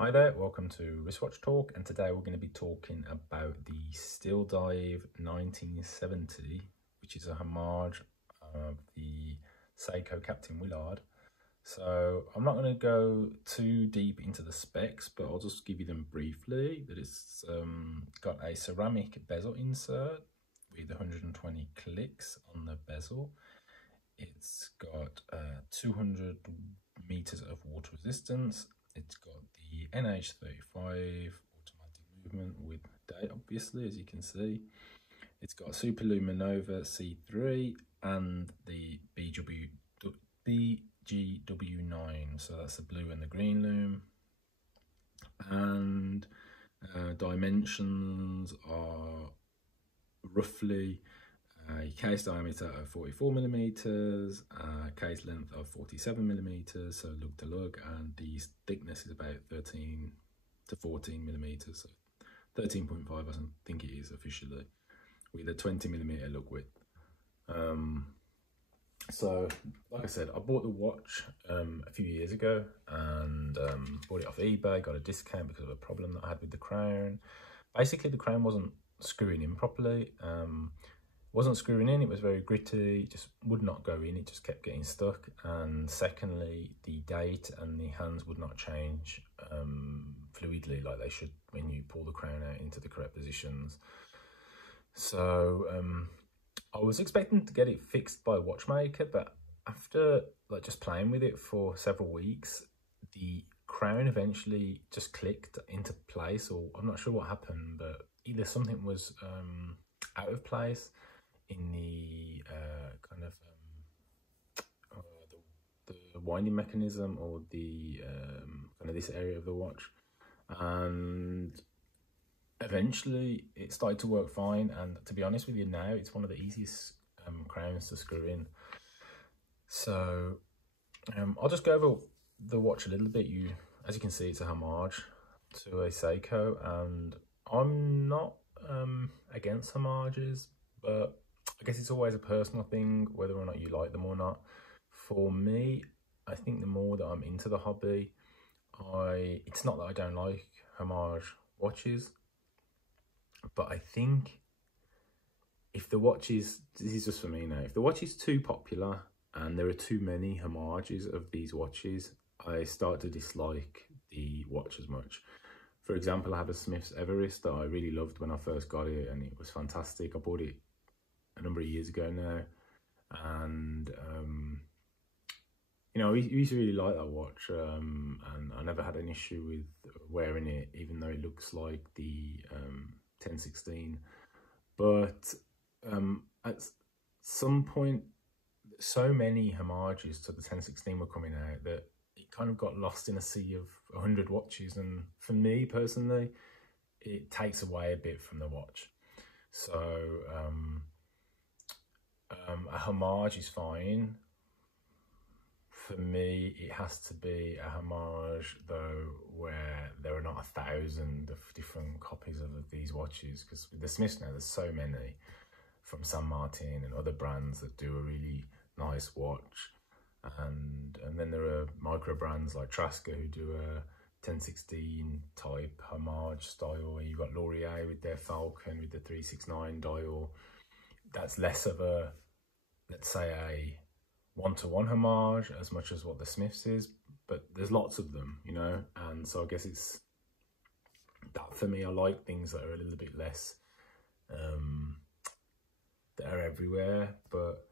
Hi there, welcome to Wristwatch Talk, and today we're going to be talking about the Steeldive 1970, which is a homage of the Seiko Captain Willard. So I'm not going to go too deep into the specs, but I'll just give you them briefly. That it's got a ceramic bezel insert with 120 clicks on the bezel. It's got 200 meters of water resistance. It's got the NH35 automatic movement with date, obviously, as you can see. It's got Superluminova C3 and the BGW9, so that's the blue and the green loom. And dimensions are roughly a case diameter of 44 millimeters, case length of 47 millimeters, so lug to lug, and the thickness is about 13 to 14 millimeters, so 13.5 I think it is officially, with a 20 millimeter lug width. So like I said, I bought the watch a few years ago and bought it off eBay, got a discount because of a problem that I had with the crown. Basically the crown wasn't screwing in properly. Wasn't screwing in, it was very gritty, just would not go in, it just kept getting stuck. And secondly, the date and the hands would not change fluidly like they should when you pull the crown out into the correct positions. So I was expecting to get it fixed by a watchmaker, but after like just playing with it for several weeks, the crown eventually just clicked into place, or I'm not sure what happened, but either something was out of place in the kind of the winding mechanism, or the kind of this area of the watch, and eventually it started to work fine. And to be honest with you, now it's one of the easiest crowns to screw in. So I'll just go over the watch a little bit. As you can see, it's a homage to a Seiko, and I'm not against homages, but I guess it's always a personal thing whether or not you like them or not. For me, I think the more that I'm into the hobby, it's not that I don't like homage watches, but I think if the watch is, this is just for me now, if the watch is too popular and there are too many homages of these watches, I start to dislike the watch as much. For example, I have a Smith's Everest that I really loved when I first got it, and it was fantastic. I bought it a number of years ago now, and you know, I used to really like that watch, and I never had an issue with wearing it, even though it looks like the 1016. But at some point, so many homages to the 1016 were coming out that it kind of got lost in a sea of 100 watches, and for me personally, it takes away a bit from the watch. So a homage is fine. For me, it has to be a homage though where there are not 1,000 of different copies of these watches, because with the Smiths now there's so many from San Martin and other brands that do a really nice watch, and then there are micro brands like Trasker who do a 1016 type homage style. You've got Laurier with their Falcon with the 369 dial. That's less of a, let's say, a one-to-one homage as much as what the Smiths is, but there's lots of them, you know, and so I guess it's that for me. I like things that are a little bit less that are everywhere, but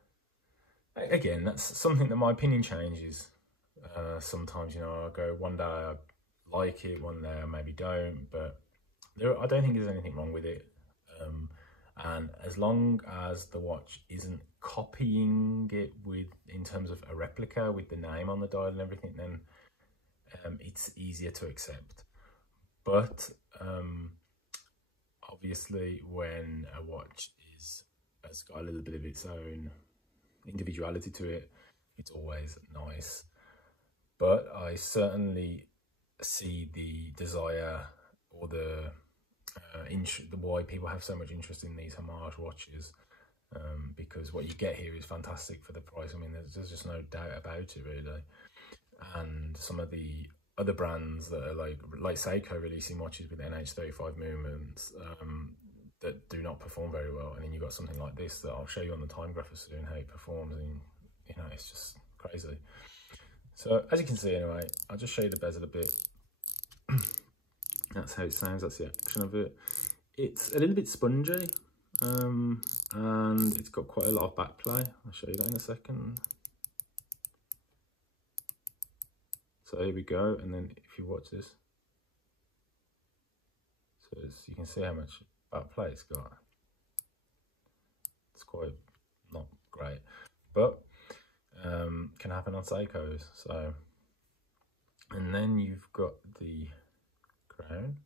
again, that's something that my opinion changes sometimes. You know, I go one day I like it, one day I maybe don't, but I don't think there's anything wrong with it. And as long as the watch isn't copying it in terms of a replica with the name on the dial and everything, then it's easier to accept. But obviously when a watch has got a little bit of its own individuality to it, it's always nice. But I certainly see the desire, or the why people have so much interest in these homage watches, because what you get here is fantastic for the price. I mean, there's just no doubt about it really. And some of the other brands that are like Seiko releasing watches with NH35 movements that do not perform very well, and then you got something like this that I'll show you on the Timegrapher soon how it performs, and you know, it's just crazy. So as you can see anyway, I'll just show you the bezel a bit. That's how it sounds, that's the action of it. It's a little bit spongy, and it's got quite a lot of back play. I'll show you that in a second. So here we go, and then if you watch this, so you can see how much back play it's got. It's quite not great, but can happen on Seikos. So, and then you've got the crown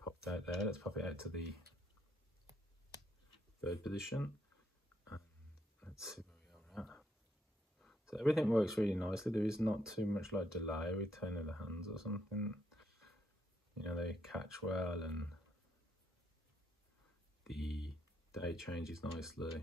popped out there. Let's pop it out to the third position, and let's see where we are at. So everything works really nicely. There is not too much like delay with turn of the hands or something. You know, they catch well, and the date changes nicely.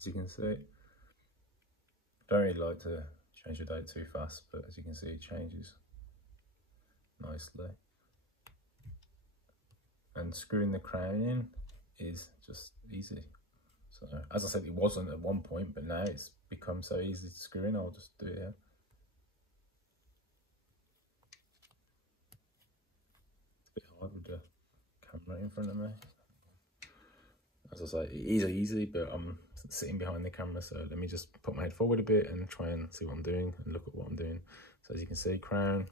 As you can see, I don't really like to change the date too fast, but as you can see, it changes nicely. And screwing the crown in is just easy. So as I said, it wasn't at one point, but now it's become so easy to screw in. I'll just do it here. It's a bit hard with the camera in front of me. As I say, it is easy, but I'm sitting behind the camera, so let me just put my head forward a bit and try and see what I'm doing and look at what I'm doing. So as you can see, crown.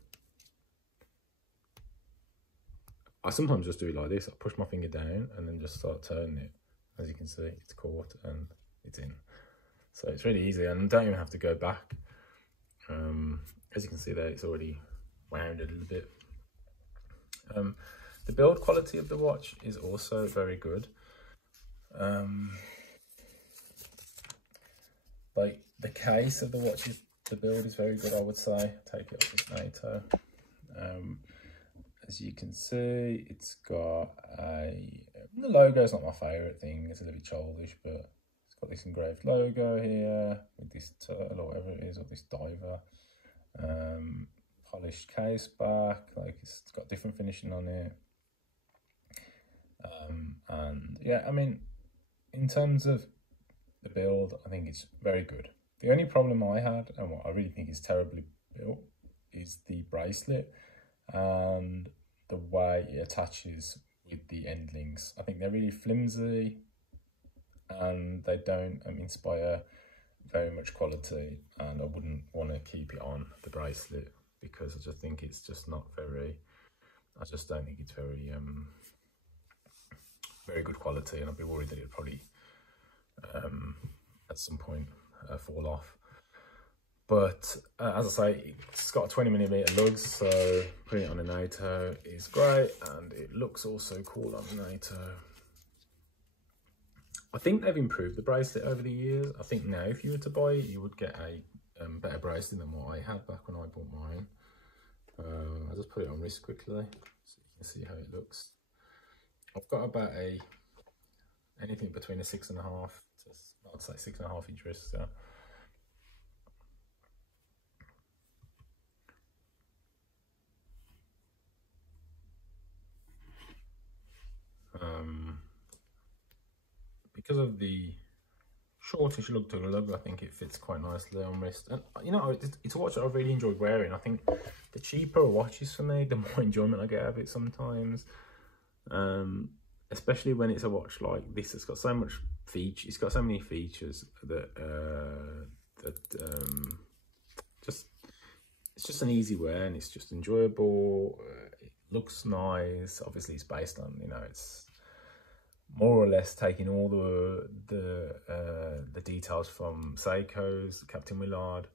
I sometimes just do it like this. I push my finger down and then just start turning it. As you can see, it's caught and it's in. So it's really easy, and I don't even have to go back. As you can see there, it's already wound a little bit. The build quality of the watch is also very good. Like the case of the watch, the build is very good, I would say. Take it off this NATO. As you can see, it's got the logo is not my favourite thing, it's a little bit childish, but it's got this engraved logo here with this turtle or whatever it is, or this diver. Polished case back, like it's got different finishing on it. And yeah, I mean, in terms of the build, I think it's very good. The only problem I had, and what I really think is terribly built, is the bracelet and the way it attaches with the end links. I think they're really flimsy and they don't inspire very much quality, and I wouldn't want to keep it on the bracelet because I just think it's just not very, I just don't think it's very very good quality, and I'd be worried that it'd probably at some point fall off. But as I say, it's got a 20mm lugs, so putting it on a NATO is great, and it looks also cool on a NATO. I think they've improved the bracelet over the years. I think now if you were to buy it, you would get a better bracelet than what I had back when I bought mine. I'll just put it on wrist quickly so you can see how it looks. I've got about anything between a 6.5 to, I'd say 6.5 inch wrist. So. Because of the shortish look to the lug, I think it fits quite nicely on wrist. And you know, it's a watch that I really enjoyed wearing. I think the cheaper watches for me, the more enjoyment I get out of it sometimes. Especially when it's a watch like this, it's got so much feature. It's got so many features that it's just an easy wear, and it's just enjoyable. It looks nice. Obviously, it's based on, you know, it's more or less taking all the details from Seiko's Captain Willard.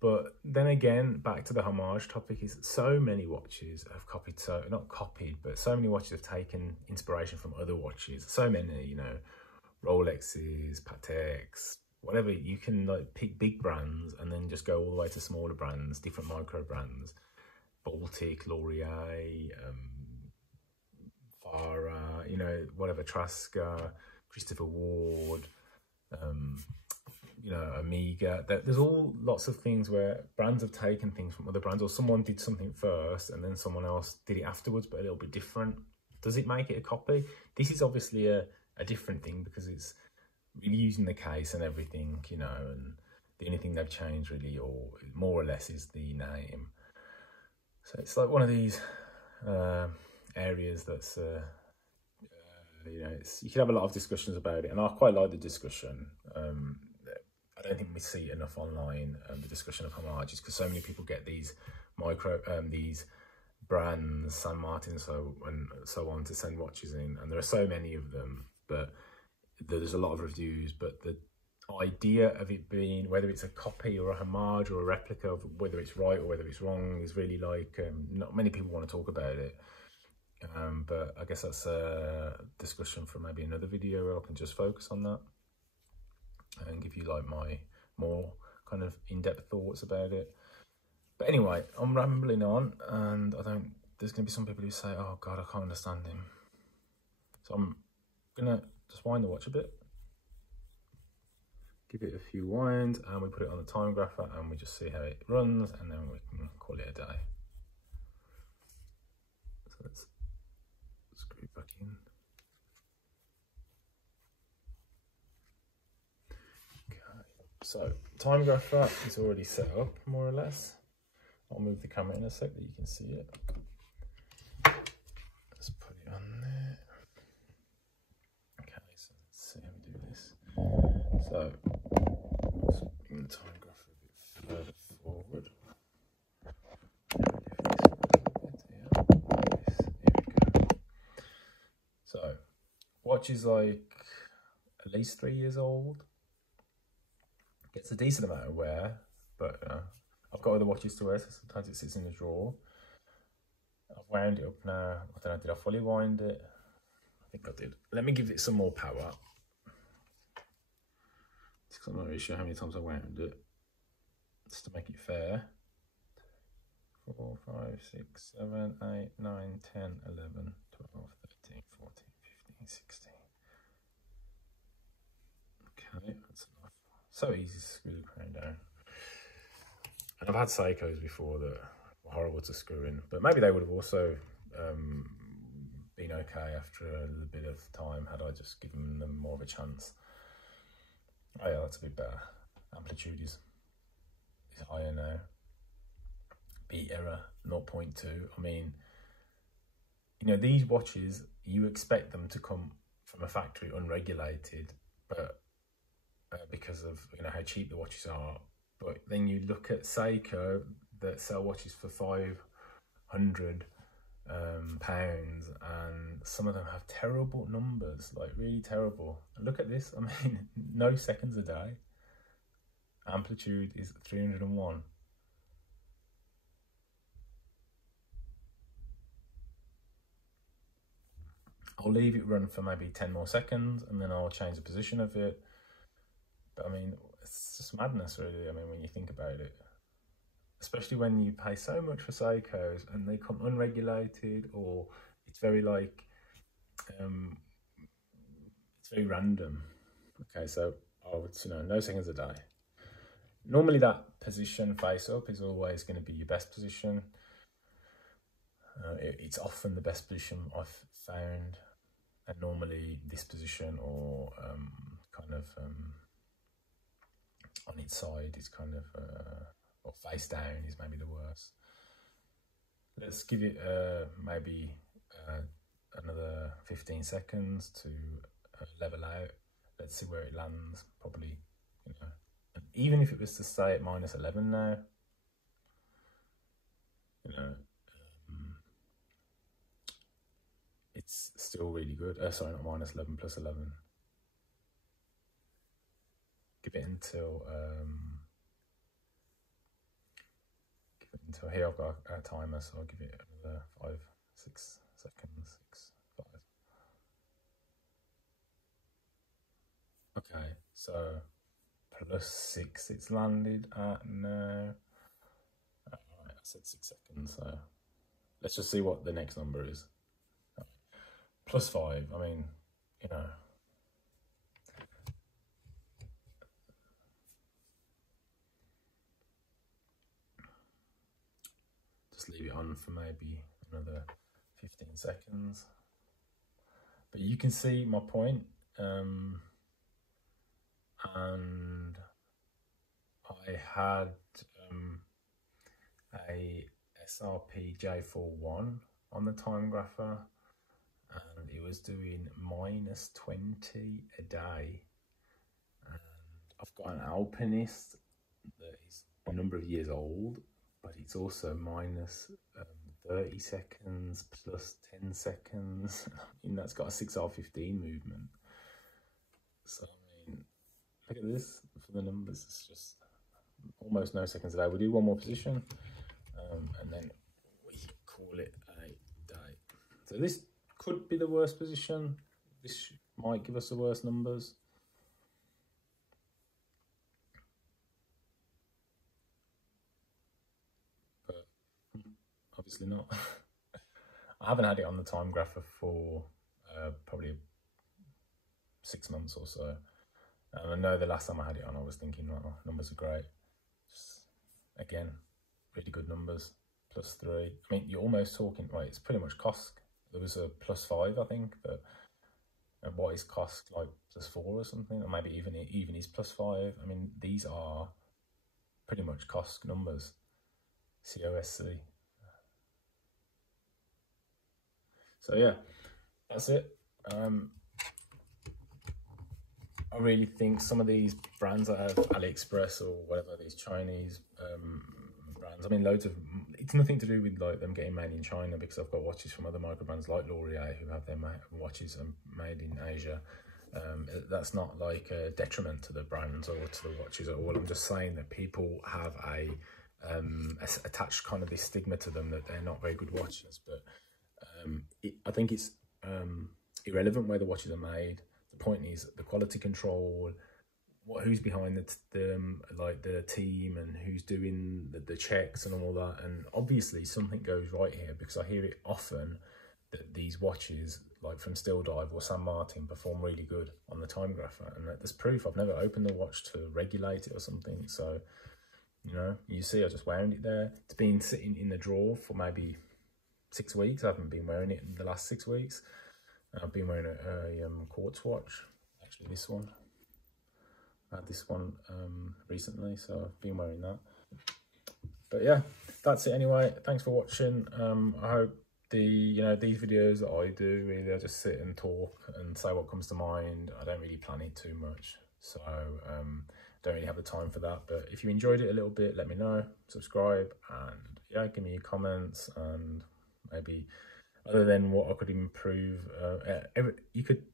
But then again, back to the homage topic, is so many watches have copied, so not copied, but so many watches have taken inspiration from other watches. So many, you know, Rolexes, Pateks, whatever. You can like pick big brands and then just go all the way to smaller brands, different micro brands. Baltic, Laurier, Farah, you know, whatever, Traska, Christopher Ward, you know, Amiga. There's all lots of things where brands have taken things from other brands, or someone did something first and then someone else did it afterwards, but a little bit different. Does it make it a copy? This is obviously a different thing because it's really using the case and everything, you know, and the only thing they've changed really, or more or less, is the name. So it's like one of these areas that's, you know, you can have a lot of discussions about it, and I quite like the discussion. I don't think we see enough online, the discussion of homages, because so many people get these these brands, San Martin and so on, to send watches in, and there are so many of them, but there's a lot of reviews. But the idea of it being, whether it's a copy or a homage or a replica, of whether it's right or whether it's wrong, is really like, not many people want to talk about it. But I guess that's a discussion for maybe another video where I can just focus on that and give you like my more kind of in-depth thoughts about it. But anyway, I'm rambling on, and there's going to be some people who say, oh God, I can't understand him. So I'm going to just wind the watch a bit, give it a few winds, and we put it on the Timegrapher and we just see how it runs, and then we can call it a day. So let's screw it back in. So, Timegrapher is already set up, more or less. I'll move the camera in a sec that you can see it. Let's put it on there. Okay, so let's see how we do this. So, let's bring the Timegrapher a bit further forward. Here we go. So, watch is like at least 3 years old. Gets a decent amount of wear, but I've got other watches to wear, so sometimes it sits in the drawer. I've wound it up now. I don't know, did I fully wind it? I think I did. Let me give it some more power. Because I'm not really sure how many times I wound it, just to make it fair. 4, 5, 6, 7, 8, 9, 10, 11, 12, 13, 14, 15, 16. Okay, that's enough. So easy to screw the crown down. And I've had Seikos before that were horrible to screw in, but maybe they would have also been okay after a little bit of time had I just given them more of a chance. Oh yeah, that's a bit better. Amplitude is higher now. Beat error 0.2. I mean, you know, these watches, you expect them to come from a factory unregulated, but because of, you know, how cheap the watches are. But then you look at Seiko that sell watches for £500, and some of them have terrible numbers, like really terrible. And look at this, I mean, no seconds a day. Amplitude is 301. I'll leave it run for maybe 10 more seconds, and then I'll change the position of it. But I mean, it's just madness really, I mean, when you think about it. Especially when you pay so much for Seikos and they come unregulated, or it's very like, it's very random. Okay, so I would, you know, no seconds a day. Normally that position face up is always going to be your best position. It's often the best position I've found, and normally this position, or kind of on its side is kind of, or face down is maybe the worst. Let's give it maybe another 15 seconds to level out. Let's see where it lands. Probably, you know, and even if it was to stay at -11 now, you know, it's still really good. Sorry, not -11, +11. Give it until here. I've got a timer, so I'll give it another 5, 6 seconds. 6, 5. Okay, so +6 it's landed at now. Alright, I said 6 seconds, so let's just see what the next number is. +5, I mean, you know. Just leave it on for maybe another 15 seconds. But you can see my point, and I had a SRP J41 on the Timegrapher, and it was doing -20 a day. And I've got an Alpinist that is a number of years old, but it's also -30 seconds +10 seconds. And that's got a 6R15 movement. So I mean, look at this for the numbers. It's just almost no seconds a day. We'll do one more position, and then we call it a day. So this could be the worst position. This might give us the worst numbers. But obviously not. I haven't had it on the Timegrapher for probably 6 months or so. And I know the last time I had it on, I was thinking, oh, numbers are great. Just, again, really good numbers. +3. I mean, you're almost talking, right, it's pretty much COSC. There was a +5, I think, but what is COSC, like +4 or something? Or maybe even is +5. I mean, these are pretty much COSC numbers. COSC. So yeah, that's it. I really think some of these brands that have AliExpress or whatever, these Chinese brands, I mean, loads of, it's nothing to do with like them getting made in China, because I've got watches from other micro brands like L'Oreal who have their watches made in Asia. That's not like a detriment to the brands or to the watches at all. I'm just saying that people have attached kind of this stigma to them that they're not very good watches. But I think it's irrelevant where the watches are made. The point is the quality control, who's behind like the team, and who's doing the checks and all that. And obviously something goes right here, because I hear it often that these watches, like from Steeldive or San Martin, perform really good on the Timegrapher, and there's proof. I've never opened the watch to regulate it or something. So, you know, you see I just wound it there. It's been sitting in the drawer for maybe 6 weeks. I haven't been wearing it in the last 6 weeks. I've been wearing a quartz watch, actually this one. I had this one recently, so I've been wearing that. But yeah, that's it anyway. Thanks for watching. I hope these videos that I do, really, I just sit and talk and say what comes to mind. I don't really plan it too much, so don't really have the time for that. But if you enjoyed it a little bit, let me know, subscribe, and yeah, give me your comments, and maybe other than what I could improve, you could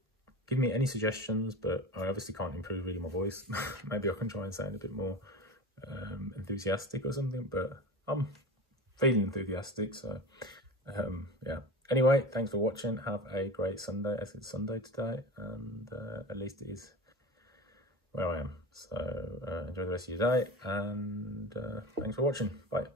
give me any suggestions, but I obviously can't improve really my voice. Maybe I can try and sound a bit more enthusiastic or something, but I'm feeling enthusiastic, so yeah. Anyway, thanks for watching. Have a great Sunday, as it's Sunday today, and at least it is where I am. So enjoy the rest of your day, and thanks for watching. Bye.